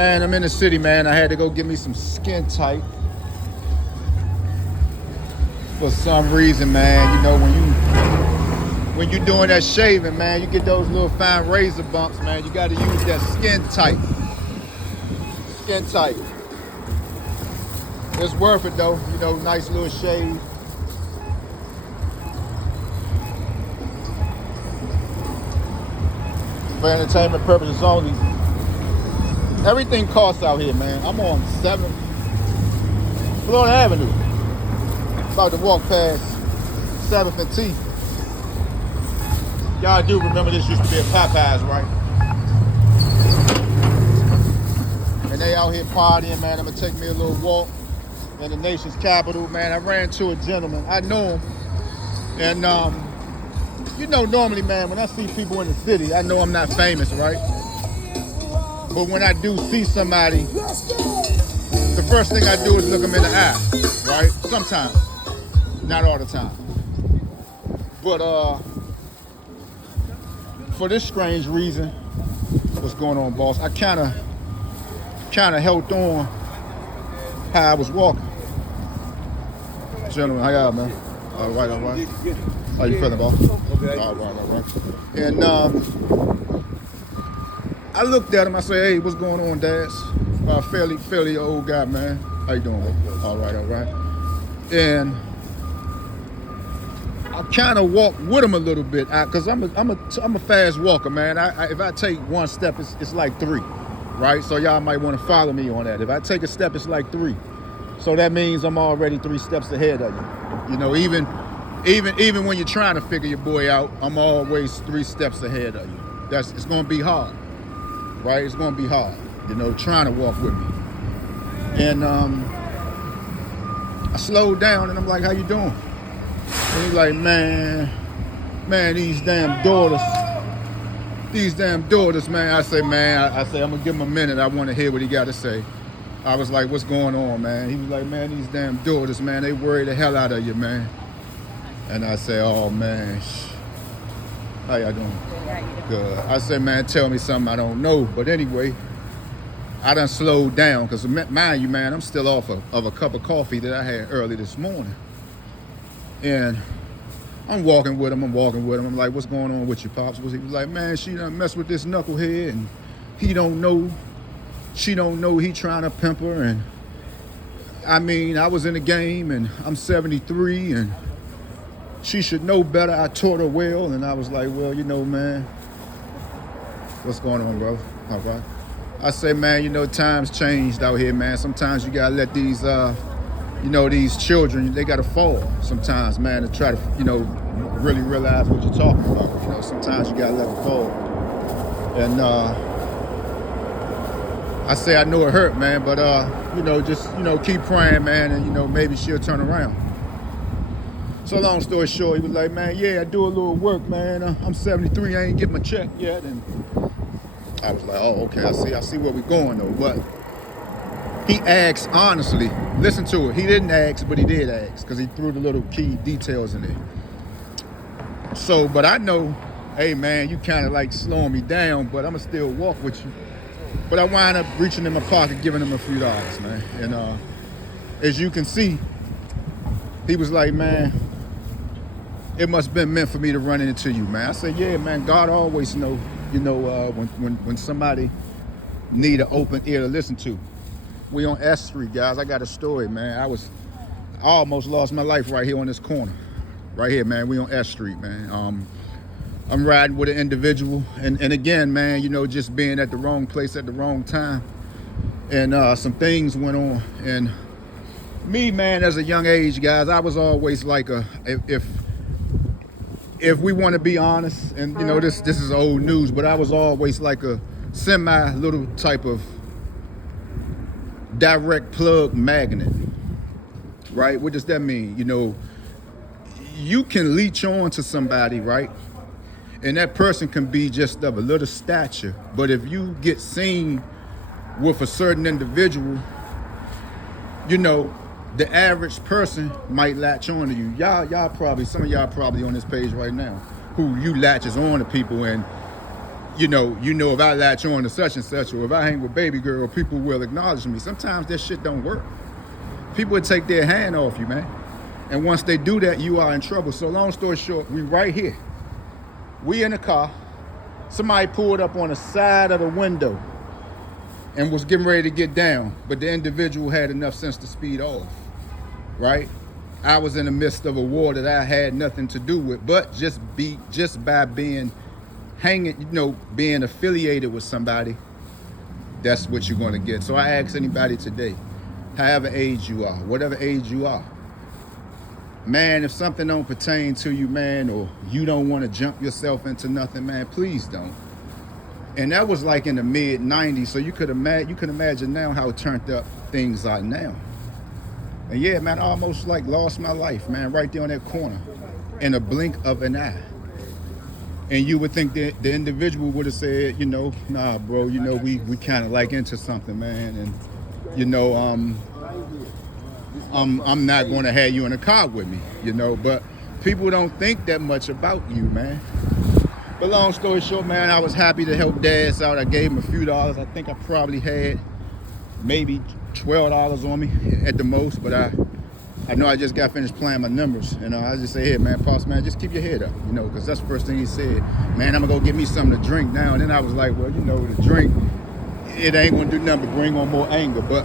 Man, I'm in the city, man. I had to go get me some skin tight. For some reason, man, you know, when you doing that shaving, man, you get those little fine razor bumps, man. You got to use that skin tight. Skin tight. It's worth it though, you know, nice little shave. For entertainment purposes only. Everything costs out here, man. I'm on 7th Florida Avenue. About to walk past 7th and T. Y'all do remember this used to be a Popeyes, right? And they out here partying, man. I'm gonna take me a little walk in the nation's capital, man. I ran into a gentleman. I know him. And you know, normally, man, when I see people in the city, I know I'm not famous, right? But when I do see somebody, the first thing I do is look them in the eye, right? Sometimes, not all the time. But for this strange reason, what's going on, boss? I kind of held on how I was walking. Gentlemen, how y'all, man? All right. How you feeling, boss? Okay. All right. And I looked at him. I said, "Hey, what's going on, Dad?" Fairly old guy, man. How you doing? All right. And I kind of walked with him a little bit, cause I'm a fast walker, man. If I take one step, it's like 3, right? So y'all might want to follow me on that. If I take a step, it's like 3. So that means I'm already 3 steps ahead of you. You know, even when you're trying to figure your boy out, I'm always 3 steps ahead of you. It's gonna be hard. Right, it's gonna be hard, you know, trying to walk with me. And I slowed down and I'm like, "How you doing?" And he's like, man, these damn daughters, man. I say, man, I'm gonna give him a minute. I want to hear what he got to say. I was like, "What's going on, man?" He was like, "Man, these damn daughters, man, they worry the hell out of you, man." And I say, "Oh man, how y'all doing?" Good. I said, "Man, tell me something I don't know." But anyway, I done slowed down because, mind you, man, I'm still off of a cup of coffee that I had early this morning. And I'm walking with him. I'm like, "What's going on with you, Pops?" He was like, "Man, she done messed with this knucklehead and she don't know he trying to pimp her. And I mean, I was in the game and I'm 73 and she should know better. I taught her well." And I was like, "Well, you know, man, what's going on, bro?" All right. I say, "Man, you know, times changed out here, man. Sometimes you gotta let these, these children, they gotta fall sometimes, man, to try to, you know, really realize what you're talking about. You know, sometimes you gotta let them fall." And I say, "I know it hurt, man, but just, keep praying, man, and, maybe she'll turn around." So long story short, he was like, "Man, yeah, I do a little work, man. I'm 73, I ain't get my check yet." And I was like, "Oh, okay, I see where we're going though." But he asked honestly, listen to it. He didn't ask, but he did ask because he threw the little key details in there. So, but I know, hey man, you kind of like slowing me down, but I'm gonna still walk with you. But I wind up reaching in my pocket, giving him a few dollars, man. And as you can see, he was like, "Man, it must have been meant for me to run into you, man." I said, "Yeah, man, God always know, when somebody need an open ear to listen to." We on S Street, guys. I got a story, man. I almost lost my life right here on this corner. Right here, man. We on S Street, man. I'm riding with an individual. And again, man, just being at the wrong place at the wrong time. And some things went on. And me, man, as a young age, guys, I was always like if we want to be honest, and this is old news, but I was always like a semi little type of direct plug magnet, right? What does that mean? You can leech on to somebody, right? And that person can be just of a little stature, but if you get seen with a certain individual, the average person might latch on to you. Y'all probably, some of y'all probably on this page right now, who you latches on to people, and you know, if I latch on to such and such, or if I hang with baby girl, people will acknowledge me. Sometimes that shit don't work. People would take their hand off you, man. And once they do that, you are in trouble. So long story short, we right here. We in the car. Somebody pulled up on the side of the window and was getting ready to get down, but the individual had enough sense to speed off, right? I was in the midst of a war that I had nothing to do with, but just by being being affiliated with somebody, that's what you're going to get. So I ask anybody today, however age you are, whatever age you are, man, if something don't pertain to you, man, or you don't want to jump yourself into nothing, man, please don't. And that was like in the mid 90s, so you can imagine now how turned up things are now. And yeah, man, I almost like lost my life, man, right there on that corner in a blink of an eye. And you would think that the individual would have said, nah, bro, we kind of like into something, man. And, I'm not going to have you in a car with me, but people don't think that much about you, man. But long story short, man, I was happy to help Daz out. I gave him a few dollars. I think I probably had maybe $12 on me at the most, but I know I just got finished playing my numbers, and I just say, hey, man, Pops, man, just keep your head up, because that's the first thing he said. Man, I'm going to go get me something to drink now. And then I was like, well, the drink, it ain't going to do nothing but bring on more anger. But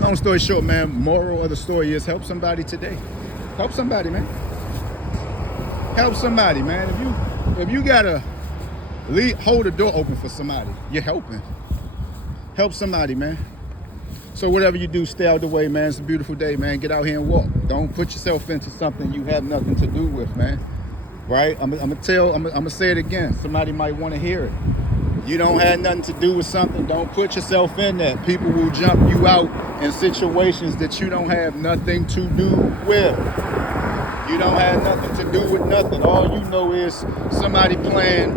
long story short, man, moral of the story is help somebody today. Help somebody, man. Help somebody, man. If you got to hold the door open for somebody, you're helping. Help somebody, man. So whatever you do, stay out the way, man. It's a beautiful day, man. Get out here and walk. Don't put yourself into something you have nothing to do with, man. Right? I'm gonna say it again. Somebody might want to hear it. You don't have nothing to do with something. Don't put yourself in that. People will jump you out in situations that you don't have nothing to do with. You don't have nothing to do with nothing. All you know is somebody playing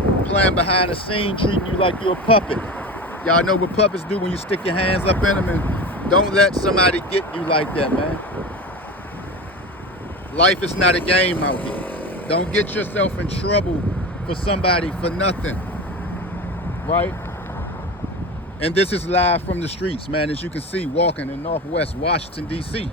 behind the scene, treating you like you're a puppet. Y'all know what puppets do when you stick your hands up in them, and don't let somebody get you like that, man. Life is not a game out here. Don't get yourself in trouble for somebody for nothing, right? And this is live from the streets, man, as you can see, walking in Northwest Washington, D.C.